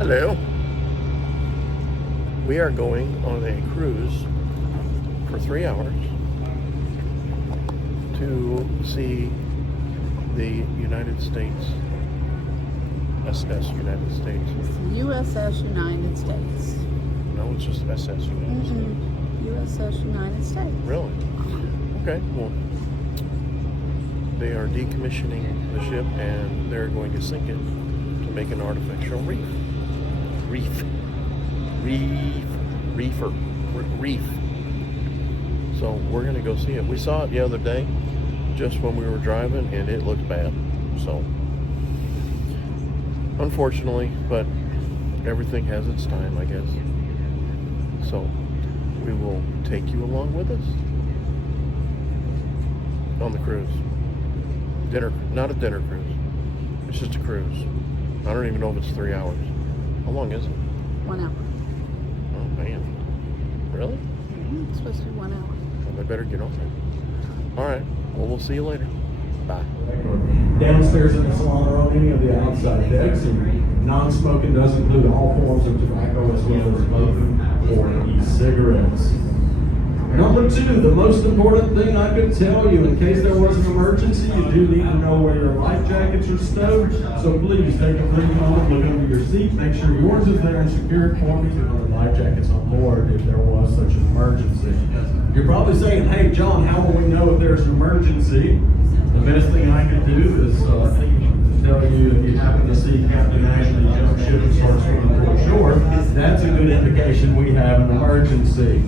Hello. We are going on a cruise for 3 hours to see the United States, SS United States. It's USS United States. No, it's just SS United States. USS United States. Really? Okay, well, they are decommissioning the ship and they're going to sink it to make an artificial reef. Reef. So we're gonna go see it. We saw it the other day, just when we were driving, and it looked bad. So, unfortunately, but everything has its time, I guess. So, we will take you along with us on the cruise. Not a dinner cruise. It's just a cruise. I don't even know if it's 3 hours. How long is it? 1 hour. Oh man. Really? It's supposed to be 1 hour. Well, they better get on there. All right. Well, we'll see you later. Bye. Downstairs in the salon or on any of the outside decks, and non-smoking does include all forms of tobacco as well as smoking or e-cigarettes. Number 2, the most important thing I could tell you, in case there was an emergency, you do need to know where your life jackets are stowed. So please take a brief moment, look under your seat, make sure yours is there and secured for me, and the life jackets on board if there was such an emergency. You're probably saying, hey John, how will we know if there's an emergency? The best thing I can do is to tell you, if you happen to see Captain Ashley jump ship and start swimming toward shore, that's a good indication we have an emergency.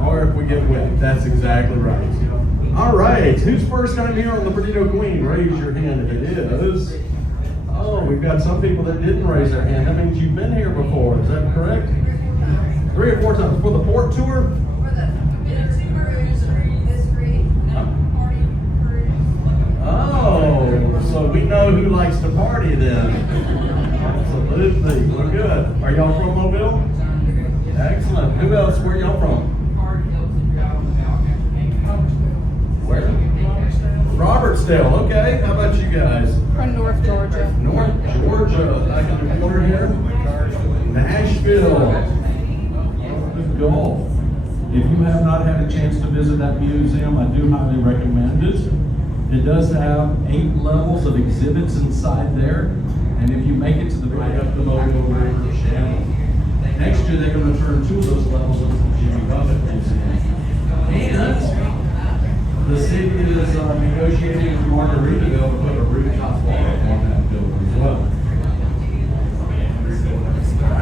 Or if we get wet. That's exactly right. All right, who's first time here on the Perdido Queen? Raise your hand if it is. Oh, we've got some people that didn't raise their hand. That means you've been here before, is that correct? 3 or 4 times. For the port tour? Oh, so we know who likes to party then. Absolutely, we're good. Are y'all from Mobile? Excellent. Who else? Where y'all from? Where? Robertsdale, okay. How about you guys? From North Georgia. North Georgia, back in the corner here. Nashville. Good golf. If you have not had a chance to visit that museum, I do highly recommend it. It does have 8 levels of exhibits inside there, and if you make it to the right up the Mobile River Channel, next year they're going to turn 2 of those levels into the Jimmy Buffett Museum. And the city is negotiating with Margaritaville to put a rooftop bar on that building as well.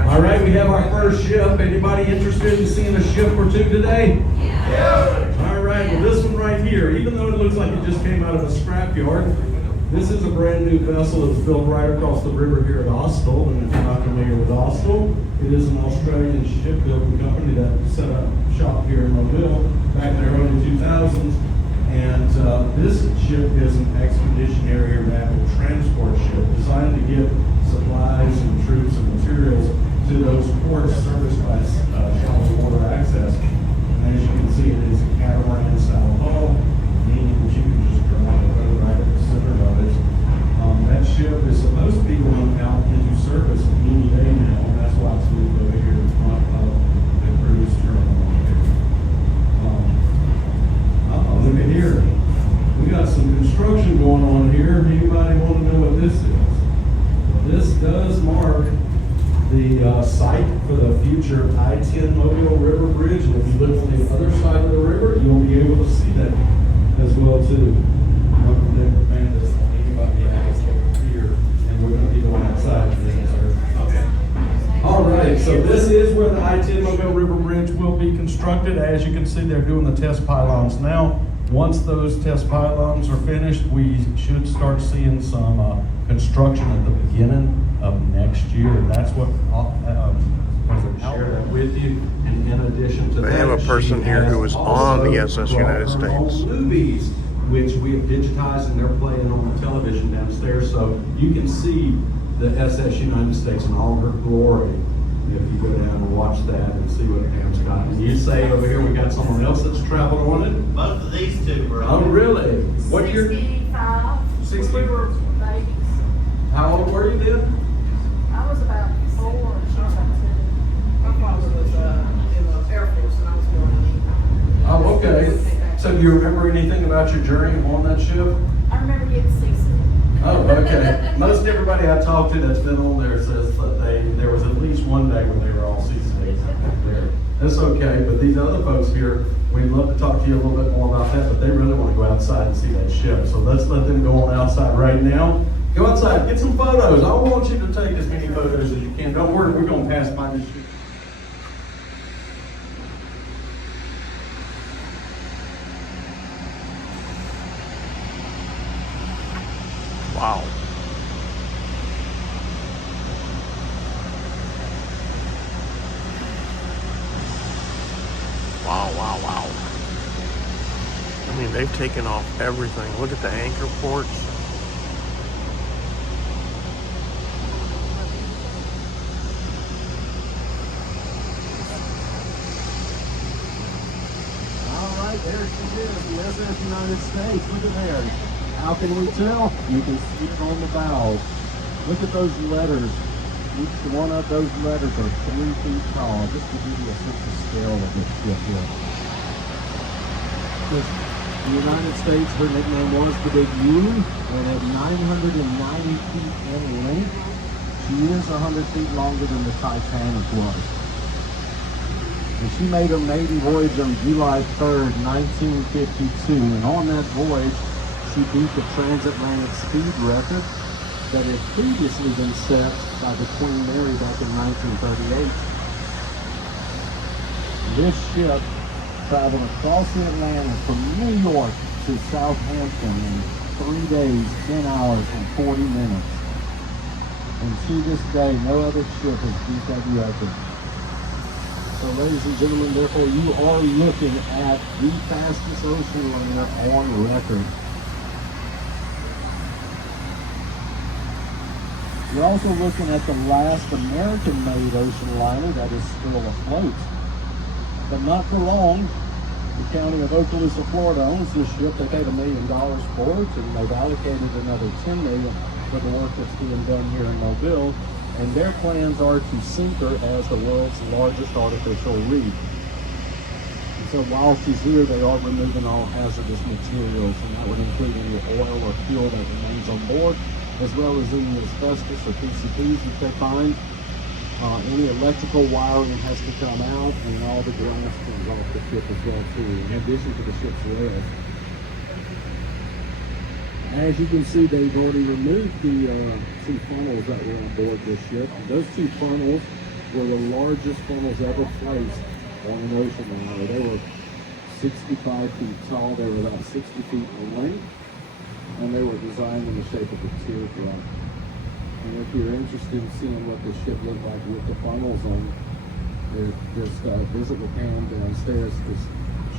All right, we have our first ship. Anybody interested in seeing a ship or two today? Yeah. All right, well this one right here, even though it looks like it just came out of a scrapyard, this is a brand new vessel that's built right across the river here at Austell. And if you're not familiar with Austell, it is an Australian shipbuilding company that set up shop here in Mobile back in the early 2000s. And this ship is an expeditionary rapid transport ship designed to get supplies and troops and materials to those ports serviced by shallow water access. And as you can see, it is a catamaran style hull, meaning that you can just drive the boat right at the center of it. That ship is supposed to be going out into service any day now, and that's why it's moved over here in front of the cruise terminal here. Look at here. We got some construction going on here. Anybody want to know what this is? This does mark the site for the future I-10 Mobile River Bridge. And if you live on the other side of the river, you'll be able to see that as well too. Anybody else over here, and we're going to be going outside today, sir. Okay. All right, so this is where the I-10 Mobile River Bridge will be constructed. As you can see, they're doing the test pylons now. Once those test pylons are finished, we should start seeing some construction at the beginning of next year. That's what share that with you. And in addition to that, They have a person here who was on the SS United States. Movies, which we have digitized, and they're playing on the television downstairs, so you can see the SS United States in all her glory. If you go down and watch that and see what Pam's got. And you say over here we got someone else that's traveled on it? Both of these 2 were Oh, on. really? What year? 65. 60? We were babies. How old were you then? I was about about your journey on that ship? I remember getting seasick. Oh, okay. Most everybody I talked to that's been on there says that there was at least one day when they were all seasick there. That's okay, but these other folks here, we'd love to talk to you a little bit more about that, but they really want to go outside and see that ship. So let's let them go on outside right now. Go outside, get some photos. I want you to take as many photos as you can. Don't worry, we're going to pass by this ship. Wow. Wow. I mean, they've taken off everything. Look at the anchor ports. All right, there she is, the SS United States. Look at there. How can we tell? You can see it on the bow. Look at those letters. Each one of those letters are 3 feet tall, just to give you a sense of scale of this ship here. The United States, her nickname was the Big U, and at 990 feet in length, she is 100 feet longer than the Titanic was. And she made her maiden voyage on July 3rd, 1952, and on that voyage, she beat the transatlantic speed record that had previously been set by the Queen Mary back in 1938. This ship traveled across the Atlantic from New York to Southampton in 3 days, 10 hours, and 40 minutes. And to this day, no other ship has beat that record. So ladies and gentlemen, therefore you are looking at the fastest ocean liner on record. You're also looking at the last American-made ocean liner that is still afloat. But not for long. The county of Okaloosa, Florida owns this ship. They paid $1 million for it, and they've allocated another $10 million for the work that's being done here in Mobile. And their plans are to sink her as the world's largest artificial reef. And so while she's here, they are removing all hazardous materials, and that would include any oil or fuel that remains on board, as well as any asbestos or PCBs that they find. Any electrical wiring has to come out, and all the glass comes off the ship as well too, in addition to the ship's rails. As you can see, they've already removed the 2 funnels that were on board this ship. And those 2 funnels were the largest funnels ever placed on an ocean liner. They were 65 feet tall, they were about 60 feet in length, and they were designed in the shape of a teardrop. And if you're interested in seeing what this ship looked like with the funnels on, just visit with Pam downstairs, because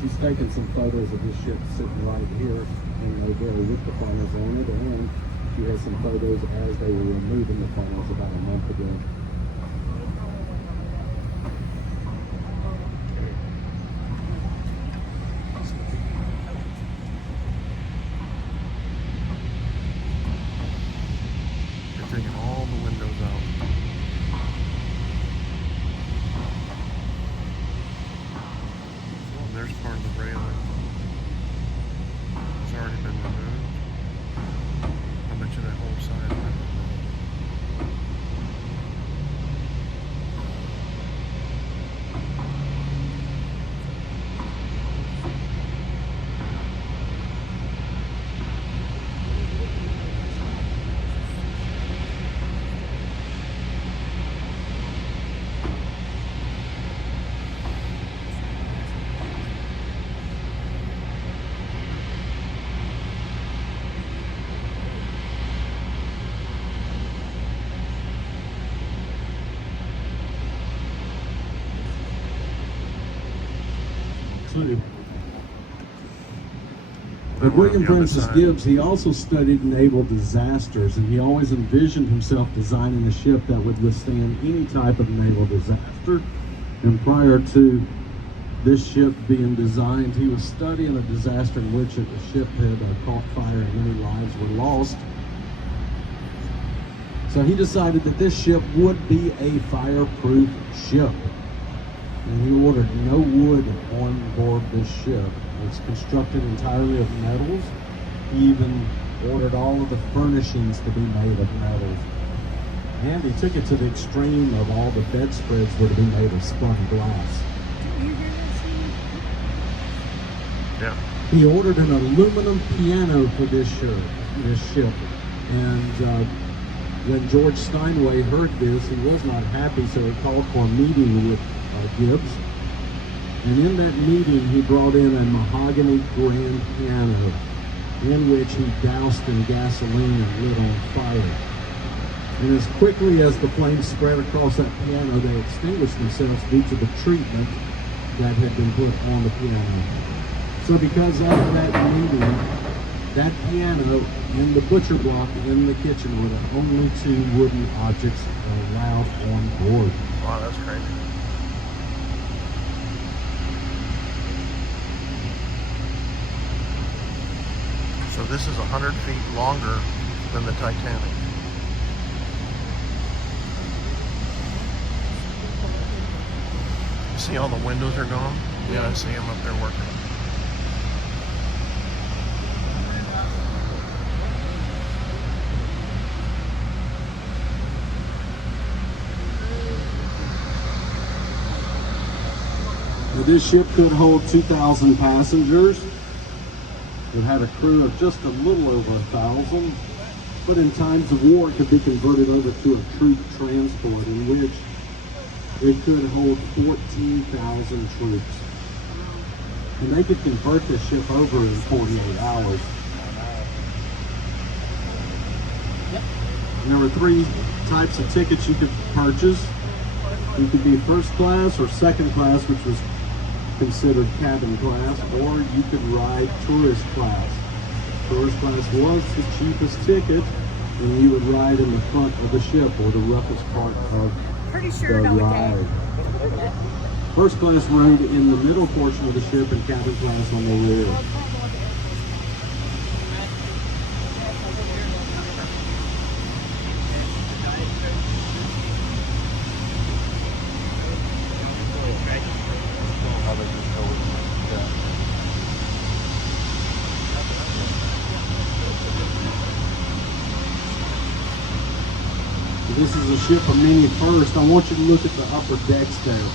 she's taken some photos of this ship sitting right here in Mobile with the funnels on it, and she has some photos as they were removing the funnels about a month ago. Taking all the windows out. Oh, there's part of the railing. It's already been removed. I bet you that whole side has been removed. But William On the other Francis side. Gibbs, he also studied naval disasters, and he always envisioned himself designing a ship that would withstand any type of naval disaster. And prior to this ship being designed, he was studying a disaster in which a ship had caught fire and many lives were lost. So he decided that this ship would be a fireproof ship. And he ordered no wood on board this ship. It's constructed entirely of metals. He even ordered all of the furnishings to be made of metals. And he took it to the extreme of all the bedspreads were to be made of spun glass. Yeah. He ordered an aluminum piano for this ship. And when George Steinway heard this, he was not happy, so he called for a meeting with Gibbs. And in that meeting, he brought in a mahogany grand piano in which he doused in gasoline and lit on fire. And as quickly as the flames spread across that piano, they extinguished themselves due to the treatment that had been put on the piano. So because of that meeting, that piano and the butcher block in the kitchen were the only two wooden objects allowed on board. Wow, that's crazy. So this is 100 feet longer than the Titanic. See all the windows are gone? Yeah, I see them up there working. This ship could hold 2,000 passengers. It had a crew of just a little over 1,000, but in times of war it could be converted over to a troop transport in which it could hold 14,000 troops. And they could convert this ship over in 48 hours. And there were 3 types of tickets you could purchase. You could be first class or second class, which was considered cabin class, or you could ride tourist class. Tourist class was the cheapest ticket, and you would ride in the front of the ship, or the roughest part of the ride. First class rode in the middle portion of the ship, and cabin class on the rear. This is a ship of many firsts. I want you to look at the upper decks there.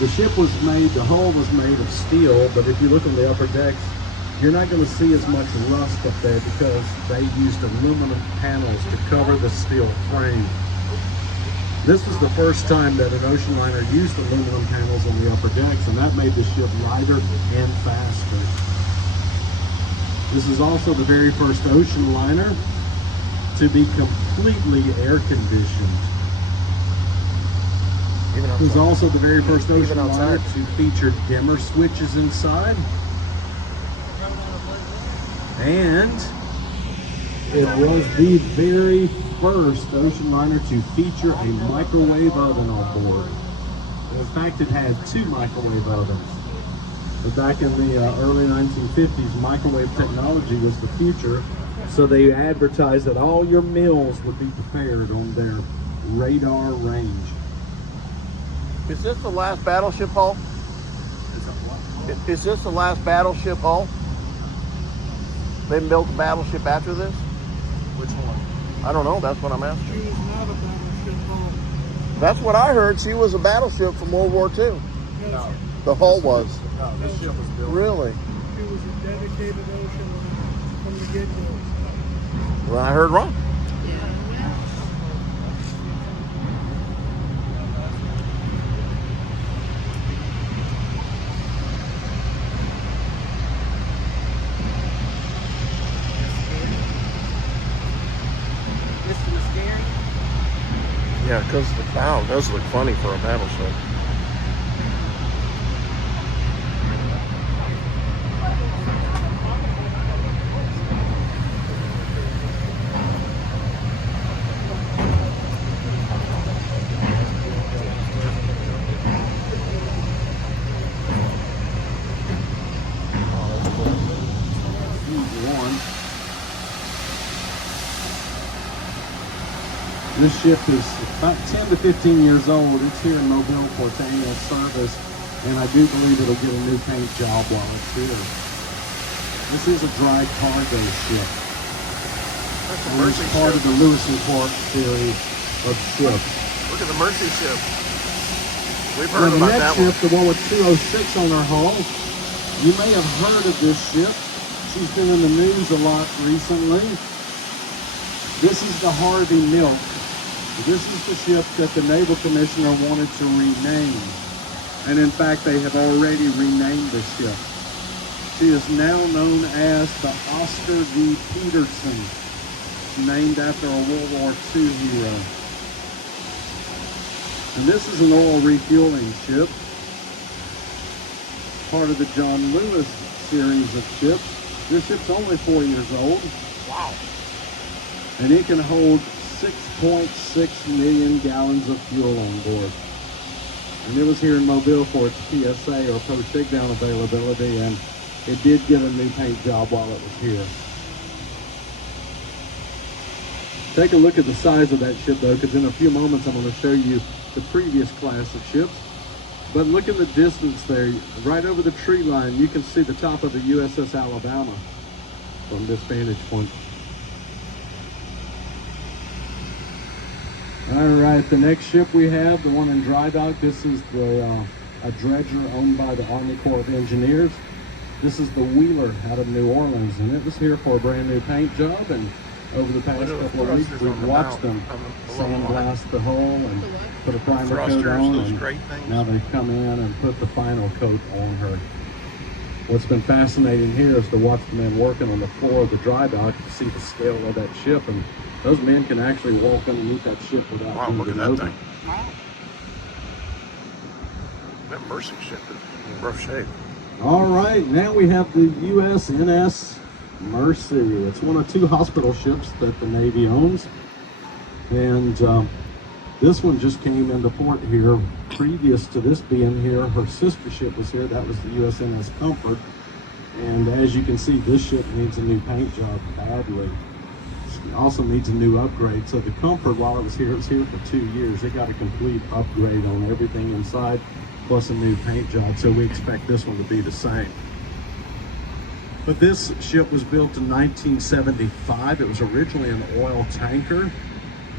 The ship was made, the hull was made of steel, but if you look on the upper decks, you're not going to see as much rust up there because they used aluminum panels to cover the steel frame. This was the first time that an ocean liner used aluminum panels on the upper decks, and that made the ship lighter and faster. This is also the very first ocean liner to be completely air conditioned. It was also the very first ocean liner to feature dimmer switches inside. And it was the very first ocean liner to feature a microwave oven on board. In fact, it had 2 microwave ovens. But back in the early 1950s, microwave technology was the future. So they advertised that all your meals would be prepared on their radar range. Is this the last battleship hull? Is this the last battleship hull? They built a battleship after this? Which one? I don't know. That's what I'm asking. She was not a battleship hull. That's what I heard. She was a battleship from World War II. No. The hull was. No, this ship was built. Really? She was a dedicated ocean liner from the get-go. Well, I heard wrong. This was scary. Yeah, because the bow does look funny for a battleship. This ship is about 10 to 15 years old. It's here in Mobile for its annual service, and I do believe it'll get a new paint job while it's here. This is a dry cargo ship. That's a And Mercy it's part ship. of the Lewis and Clark series of ships. Look at the Mercy ship. We've Now, heard the about next that ship, one. the one with 206 on her hull, you may have heard of this ship. She's been in the news a lot recently. This is the Harvey Milk. This is the ship that the Naval Commissioner wanted to rename. And in fact, they have already renamed the ship. She is now known as the Oscar V. Peterson, named after a World War II hero. And this is an oil refueling ship, part of the John Lewis series of ships. This ship's only 4 years old. Wow. And it can hold 6.6 million gallons of fuel on board. And it was here in Mobile for its PSA, or post shakedown availability, and it did get a new paint job while it was here. Take a look at the size of that ship though, because in a few moments I'm going to show you the previous class of ships. But look in the distance there, right over the tree line, you can see the top of the USS Alabama from this vantage point. All right, the next ship we have, the one in dry dock, this is a dredger owned by the Army Corps of Engineers. This is the Wheeler out of New Orleans, and it was here for a brand new paint job, and over the past couple of weeks, we've watched them sandblast the hull and put a primer coat Thrusters, on, those and great things. now they've come in and put the final coat on her. What's been fascinating here is to watch the men working on the floor of the dry dock to see the scale of that ship, and those men can actually walk underneath that ship without Wow, being look at that open. thing. Wow. That Mercy ship is in rough shape. All right, now we have the USNS Mercy. It's one of two hospital ships that the Navy owns. And this one just came into port here. Previous to this being here, her sister ship was here. That was the USNS Comfort. And as you can see, this ship needs a new paint job badly. It also needs a new upgrade. So the Comfort, while it was here for 2 years. It got a complete upgrade on everything inside, plus a new paint job. So we expect this one to be the same. But this ship was built in 1975. It was originally an oil tanker.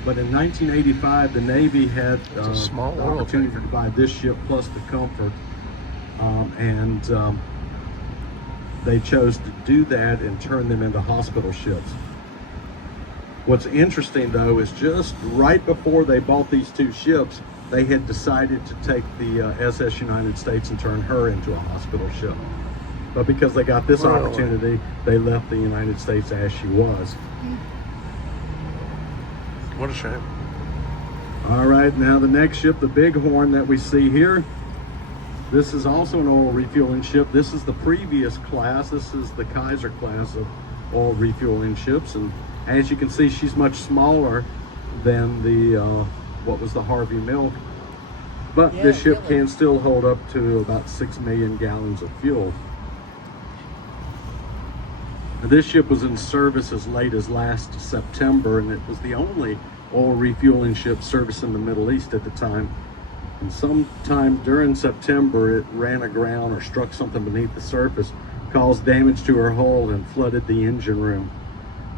But in 1985, the Navy had It's a small the oil opportunity tanker. to buy this ship plus the Comfort. They chose to do that and turn them into hospital ships. What's interesting though is just right before they bought these two ships, they had decided to take the SS United States and turn her into a hospital ship. But because they got this Really? opportunity, they left the United States as she was. What a shame. All right, now the next ship, the Bighorn that we see here, this is also an oil refueling ship. This is the previous class. This is the Kaiser class of oil refueling ships. And as you can see, she's much smaller than the what was the Harvey Milk. But Yeah, this ship really. can still hold up to about 6 million gallons of fuel. Now, this ship was in service as late as last September, and it was the only oil refueling ship servicing the Middle East at the time. And sometime during September, it ran aground or struck something beneath the surface, caused damage to her hull, and flooded the engine room.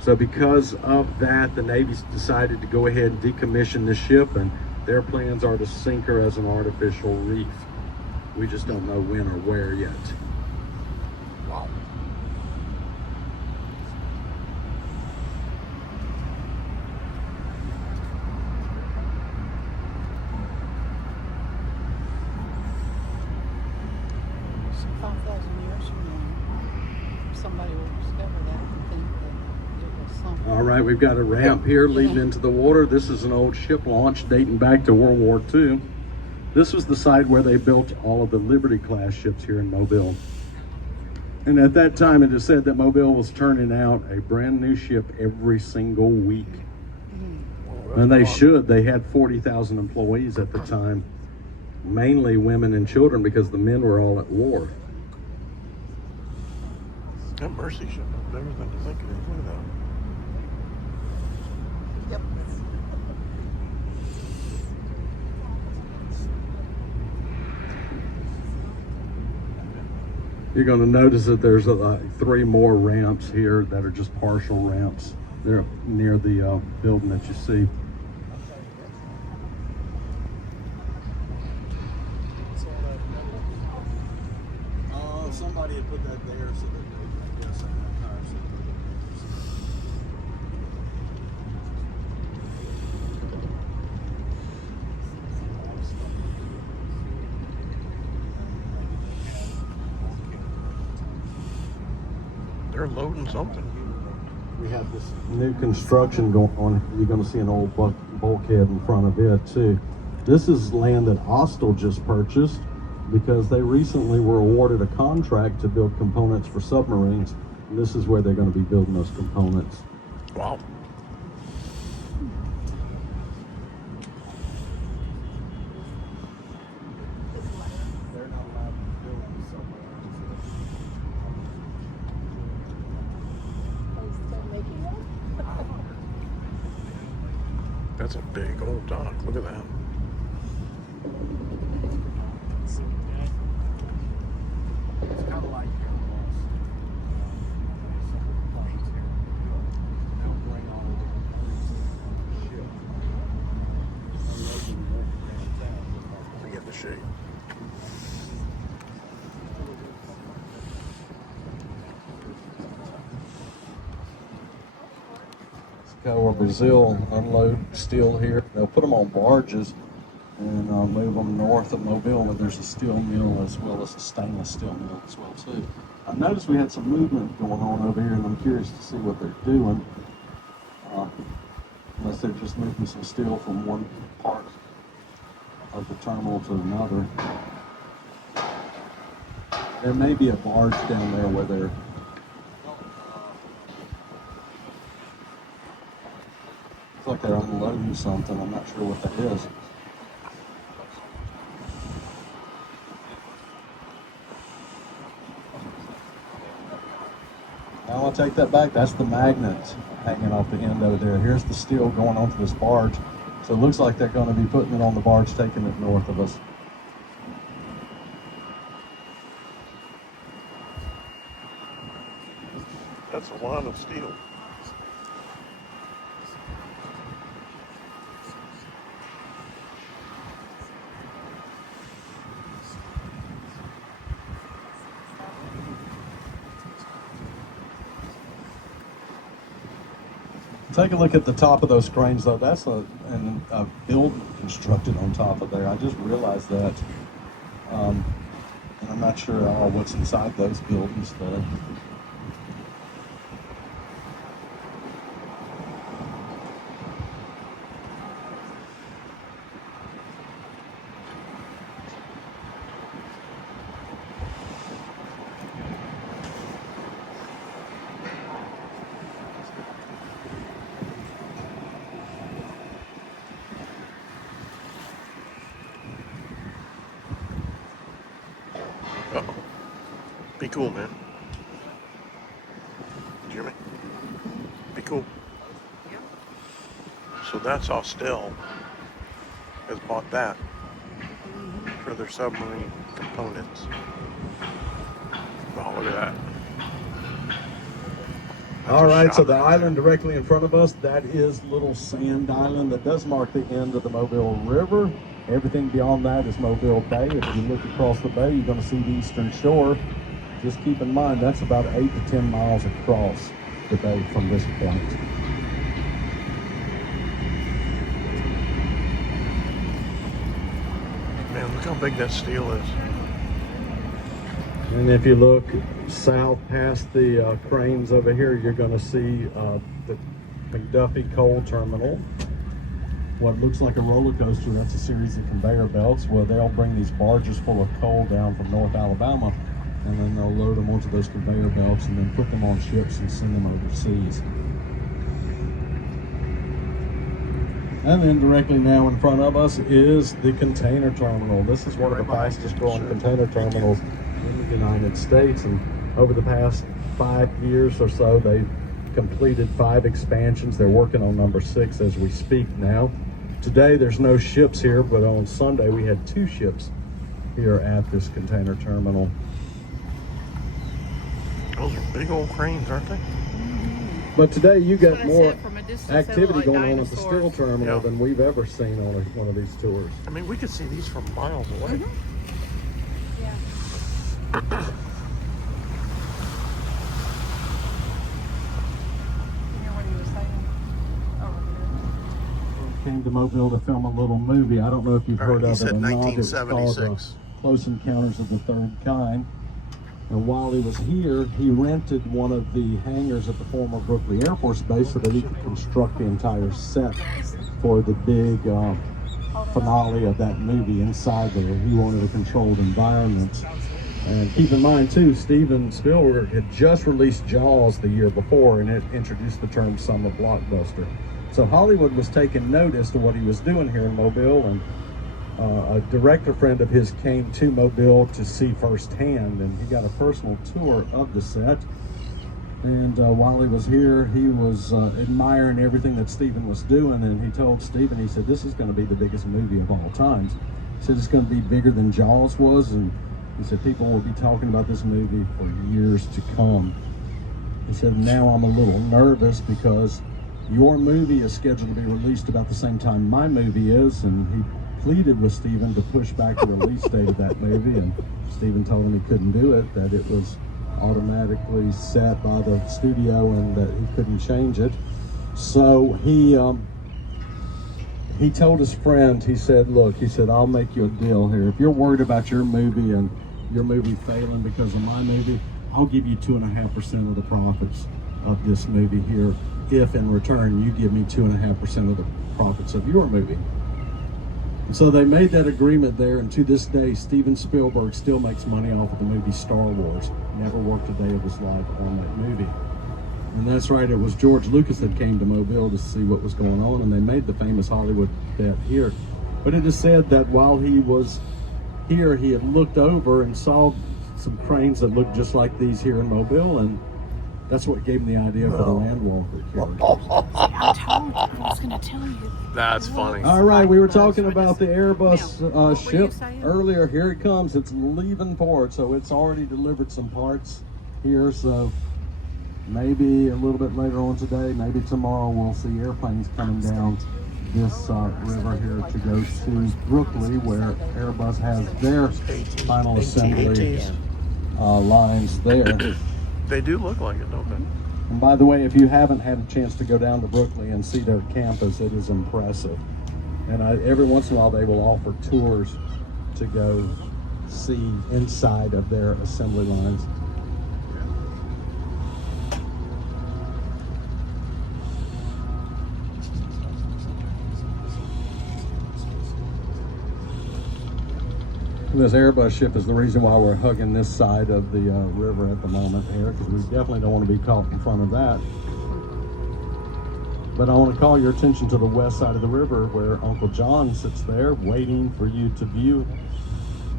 So because of that, the Navy decided to go ahead and decommission the ship, and their plans are to sink her as an artificial reef. We just don't know when or where yet. Wow. So 5,000 years from now, somebody will discover that and think that it was something. All right, we've got a ramp here leading Yeah. into the water. This is an old ship launch dating back to World War II. This was the site where they built all of the Liberty class ships here in Mobile. And at that time, it is said that Mobile was turning out a brand new ship every single week. And they should. They had 40,000 employees at the time, mainly women and children because the men were all at war. That Mercy ship, I've never been to think of it. Look at that. Yep. You're going to notice that there's like 3 more ramps here that are just partial ramps. They're near the building that you see. Somebody had put that there so that they, I guess, They're loading something. we have this new construction going on. You're going to see an old bulkhead in front of it too. This is land that Austal just purchased because they recently were awarded a contract to build components for submarines. And this is where they're going to be building those components. Wow. They're not allowed to build submarines. That's a big old dock. Look at that. It's kind of like Forget the shape. or Brazil unload steel here. They'll put them on barges and move them north of Mobile, where there's a steel mill as well as a stainless steel mill as well too. I noticed we had some movement going on over here, and I'm curious to see what they're doing. Unless they're just moving some steel from one part of the terminal to another. There may be a barge down there where they're like they're unloading something. I'm not sure what that is. Now I'll take that back. That's the magnet hanging off the end over there. Here's the steel going onto this barge. So it looks like they're going to be putting it on the barge, taking it north of us. That's a line of steel. Take a look at the top of those cranes, though. That's a building constructed on top of there. I just realized that. And I'm not sure what's inside those buildings, though. Uh-oh. Be cool, man. Did you hear me? Be cool. So that's Austell has bought that for their submarine components. Oh, look at that. All right, so the island directly in front of us, that is Little Sand Island. That does mark the end of the Mobile River. Everything beyond that is Mobile Bay. If you look across the bay, you're going to see the eastern shore. Just keep in mind, that's about 8 to 10 miles across the bay from this point. Man, look how big that steel is. And if you look south past the cranes over here, you're going to see the McDuffie Coal Terminal. What looks like a roller coaster, that's a series of conveyor belts where they'll bring these barges full of coal down from North Alabama, and then they'll load them onto those conveyor belts and then put them on ships and send them overseas. And then directly now in front of us is the container terminal. This is one of the fastest growing container terminals in the United States, and over the past 5 years or so, they've completed 5 expansions. They're working on number 6 as we speak now. Today there's no ships here, but on Sunday we had 2 ships here at this container terminal. Those are big old cranes, aren't they? But today you That's got what I more said, from a distance, they look activity like going on at the dinosaurs. steel terminal Yeah. than we've ever seen on one of these tours. I mean, we could see these from miles away. Yeah. You hear what he was saying? Over Came to Mobile to film a little movie. I don't know if you've heard He of said it or not. It was called 1976. Close Encounters of the Third Kind. And while he was here, he rented one of the hangars at the former Brooklyn Air Force Base so that he could construct the entire set for the big finale of that movie inside there. He wanted a controlled environment. And keep in mind too, Steven Spielberg had just released Jaws the year before, and it introduced the term summer blockbuster. So Hollywood was taking notice to what he was doing here in Mobile, and a director friend of his came to Mobile to see firsthand, and he got a personal tour of the set. And while he was here, he was admiring everything that Steven was doing, and he told Steven, he said, this is going to be the biggest movie of all times. He said, it's going to be bigger than Jaws was, and he said, people will be talking about this movie for years to come. He said, now I'm a little nervous because your movie is scheduled to be released about the same time my movie is, and he pleaded with Steven to push back the release date of that movie, and Steven told him he couldn't do it, that it was automatically set by the studio and that he couldn't change it. So he told his friend, he said, look, he said, I'll make you a deal here. If you're worried about your movie and your movie failing because of my movie, I'll give you 2.5% of the profits of this movie here, if in return you give me 2.5% of the profits of your movie. And so they made that agreement there, and to this day, Steven Spielberg still makes money off of the movie Star Wars. Never worked a day of his life on that movie. And that's right, it was George Lucas that came to Mobile to see what was going on, and they made the famous Hollywood bet here. But it is said that while he was here, he had looked over and saw some cranes that looked just like these here in Mobile, and that's what gave him the idea for the Land Walker carriage. I told you, I was going to tell you. That's funny. All right, we were talking about the Airbus Now, what were you ship saying? earlier. Here it comes. It's leaving port, so it's already delivered some parts here. So maybe a little bit later on today, maybe tomorrow, we'll see airplanes coming down this river here to go to Brooklyn, where Airbus has their final assembly lines there. They do look like it, don't they? And by the way, if you haven't had a chance to go down to Brooklyn and see their campus, it is impressive. And every once in a while, they will offer tours to go see inside of their assembly lines. This Airbus ship is the reason why we're hugging this side of the river at the moment here, because we definitely don't want to be caught in front of that. But I want to call your attention to the west side of the river where Uncle John sits there waiting for you to view.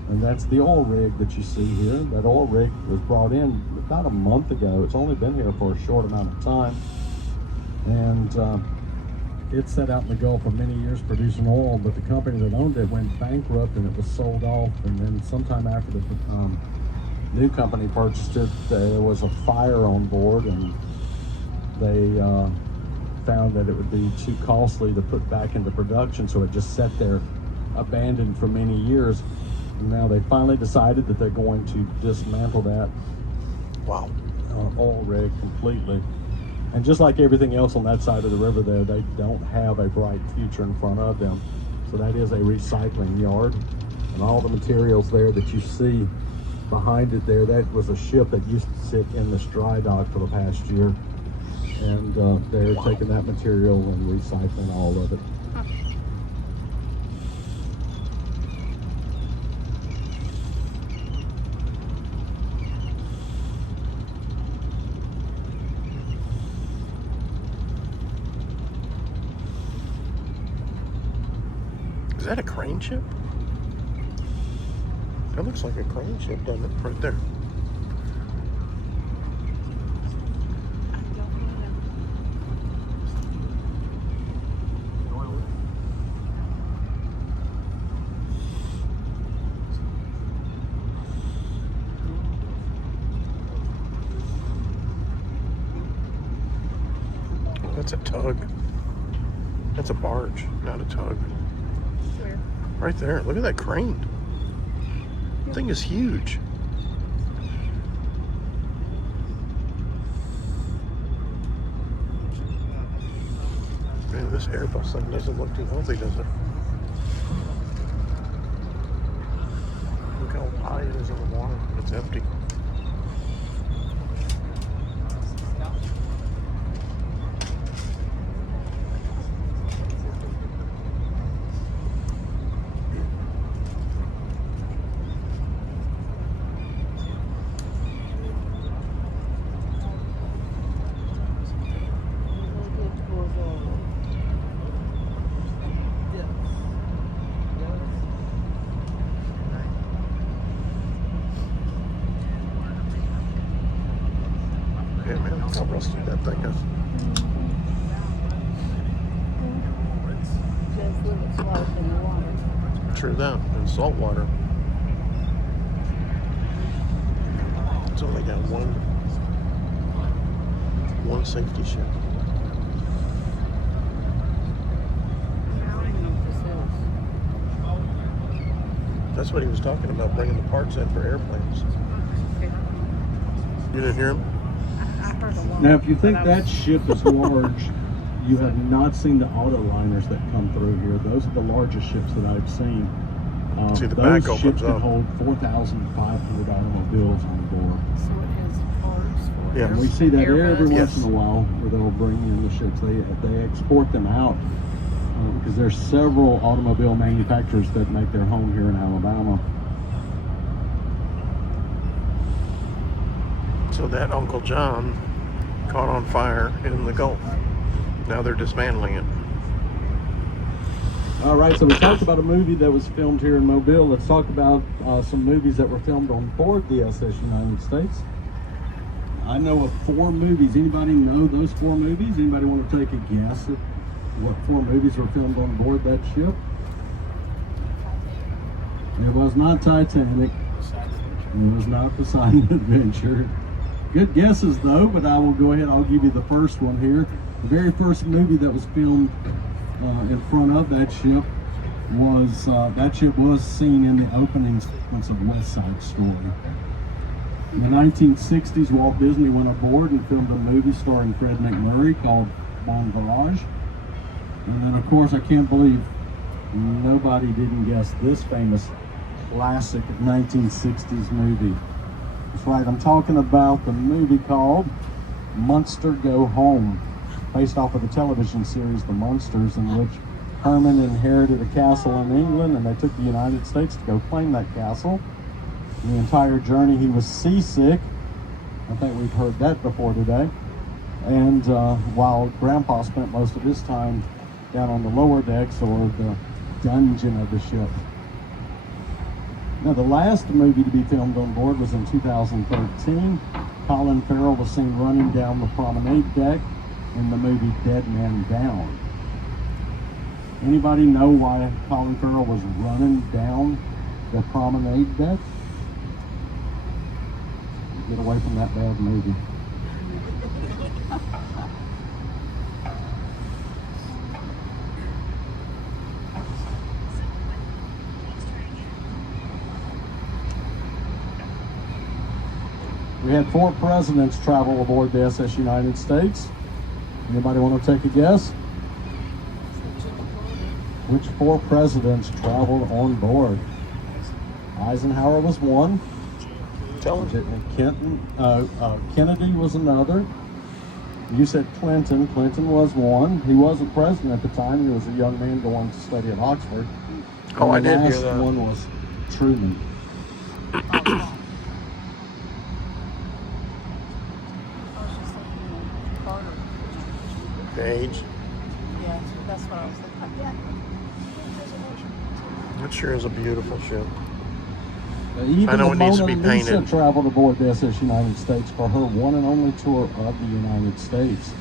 And that's the oil rig that you see here. That oil rig was brought in about a month ago. It's only been here for a short amount of time. And it sat out in the Gulf for many years producing oil, but the company that owned it went bankrupt and it was sold off. And then sometime after the new company purchased it, there was a fire on board, and they found that it would be too costly to put back into production, so it just sat there abandoned for many years. And now they finally decided that they're going to dismantle that oil rig completely. And just like everything else on that side of the river there, they don't have a bright future in front of them. So that is a recycling yard. And all the materials there that you see behind it there, that was a ship that used to sit in this dry dock for the past year. And they're taking that material and recycling all of it. Is that a crane ship? That looks like a crane ship, doesn't it? Right there. I don't know. That's a tug. That's a barge, not a tug. Where? Right there. Look at that crane. That thing is huge. Man, this Airbus thing doesn't look too healthy, does it? Look how high it is in the water. It's empty. Yeah, man, look how rusty that thing is. Just live its life in the water. True that, in salt water. It's only got one safety ship. I don't even know what this is. That's what he was talking about, bringing the parts in for airplanes. Okay. You didn't hear him? I heard a lot. Now, if you think but I that was- ship is large, you have not seen the autoliners that come through here. Those are the largest ships that I've seen. See, the those back opens ships can up. hold 4,500 automobiles on board. So it has parts for Yeah. And we see that every Airbus. once in a while where they'll bring in the ships. They export them out because there's several automobile manufacturers that make their home here in Alabama. So that Uncle John caught on fire in the Gulf. Now they're dismantling it. All right, so we talked about a movie that was filmed here in Mobile. Let's talk about some movies that were filmed on board the SS United States. I know of 4 movies. Anybody know those 4 movies? Anybody want to take a guess at what 4 movies were filmed on board that ship? It was not Titanic. It was not Poseidon Adventure. Good guesses though, but I will go ahead. I'll give you the first one here. The very first movie that was filmed in front of that ship was seen in the opening sequence of West Side Story. In the 1960s, Walt Disney went aboard and filmed a movie starring Fred MacMurray called Bon Voyage. And then, of course, I can't believe nobody didn't guess this famous classic 1960s movie. That's right, I'm talking about the movie called Munster Go Home, based off of the television series The Munsters, in which Herman inherited a castle in England and they took the United States to go claim that castle. The entire journey he was seasick. I think we've heard that before today. And while Grandpa spent most of his time down on the lower decks or the dungeon of the ship. Now, the last movie to be filmed on board was in 2013. Colin Farrell was seen running down the promenade deck in the movie Dead Man Down. Anybody know why Colin Farrell was running down the promenade deck? Get away from that bad movie. We had 4 presidents travel aboard the SS United States. Anybody want to take a guess? Which 4 presidents traveled on board? Eisenhower was one. Tell him. Kennedy was another. You said Clinton. Clinton was one. He wasn't president at the time. He was a young man going to study at Oxford. Oh, And I the did hear last that. one was Truman. I was just thinking of Carter. Page. Yeah, that's what I was thinking. It sure is a beautiful ship. Even I know the it needs to Mona be Lisa painted. traveled aboard the SS United States for her one and only tour of the United States.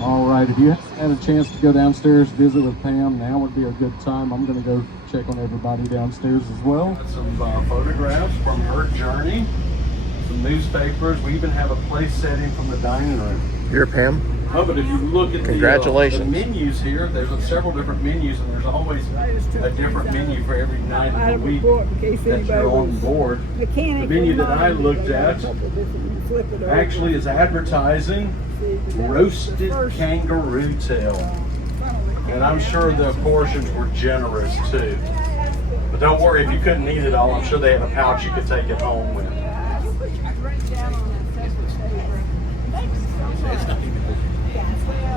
All right, if you had a chance to go downstairs, visit with Pam, now would be a good time. I'm going to go check on everybody downstairs as well. Some photographs from her journey, some newspapers. We even have a place setting from the dining room. You're Pam? Oh, but if you look at Congratulations. the menus here, there's several different menus, and there's always a different menu for every night of the week that you're on board. The menu that I looked at actually is advertising roasted kangaroo tail. And I'm sure the portions were generous too. But don't worry, if you couldn't eat it all, I'm sure they had a pouch you could take it home with.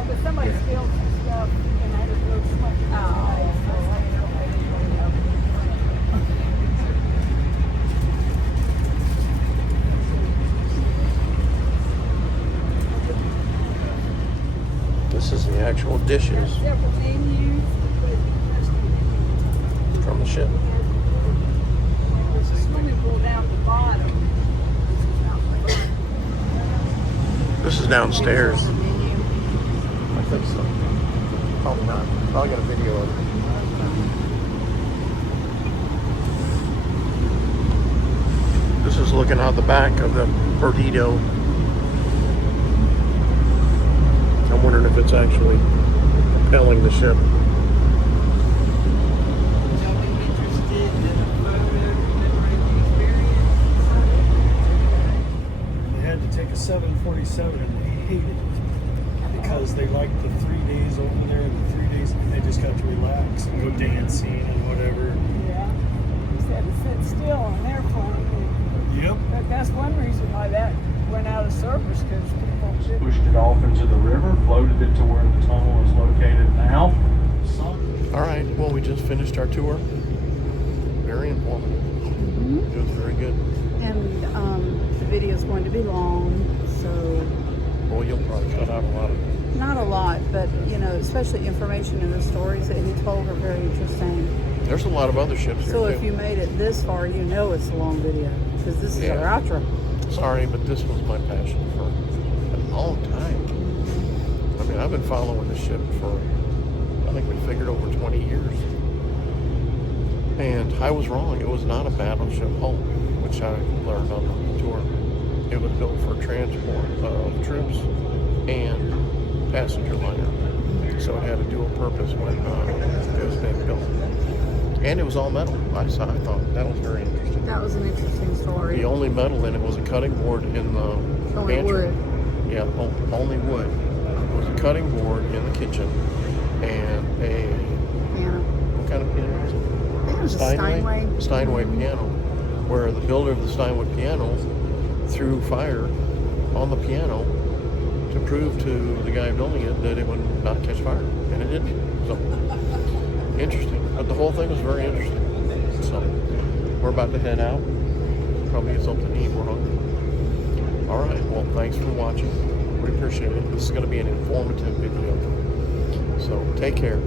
But somebody spilled some stuff and I had to go smoke it out. This is the actual dishes Several menus. from the ship. There's a swimming pool down at the bottom. This is downstairs. The menu. I think so. Probably not. Probably got a video of it. This is looking out the back of the Perdido. I'm wondering if it's actually propelling the ship. They had to take a 747 and they hated it because they liked the 3 days over there and the 3 days they just got to relax and go dancing and whatever. Yeah. Just had to sit still on an airplane. Yep. But that's one reason why that went out of service, because people didn't. Pushed it off into the river, floated it to where the tunnel is located now. All right, well, we just finished our tour. Very informative. It was very good. And the video is going to be long, so Well, you'll probably cut out a lot of it. not a lot, but you know, especially information in the stories that he told are very interesting. There's a lot of other ships here, So too. if you made it this far, you know it's a long video, because this is Yeah. our outro. Sorry, but this was my passion for a long time. I mean, I've been following the ship for, I think we figured over 20 years. And I was wrong. It was not a battleship hull, which I learned on the tour. It was built for transport of troops and passenger liner. So it had a dual purpose when it was being built. And it was all metal. I thought that was very interesting. That was an interesting story. The only metal in it was a cutting board in the Only pantry. wood. Yeah, only wood. It was a cutting board in the kitchen and a, Yeah. what kind of piano was it? I think it was a Steinway. Steinway piano, where the builder of the Steinway piano threw fire on the piano to prove to the guy building it that it would not catch fire, and it didn't. So, interesting. But the whole thing was very interesting. So, we're about to head out. Probably get something to eat. We're hungry. All right. Well, thanks for watching. We appreciate it. This is going to be an informative video. So, take care.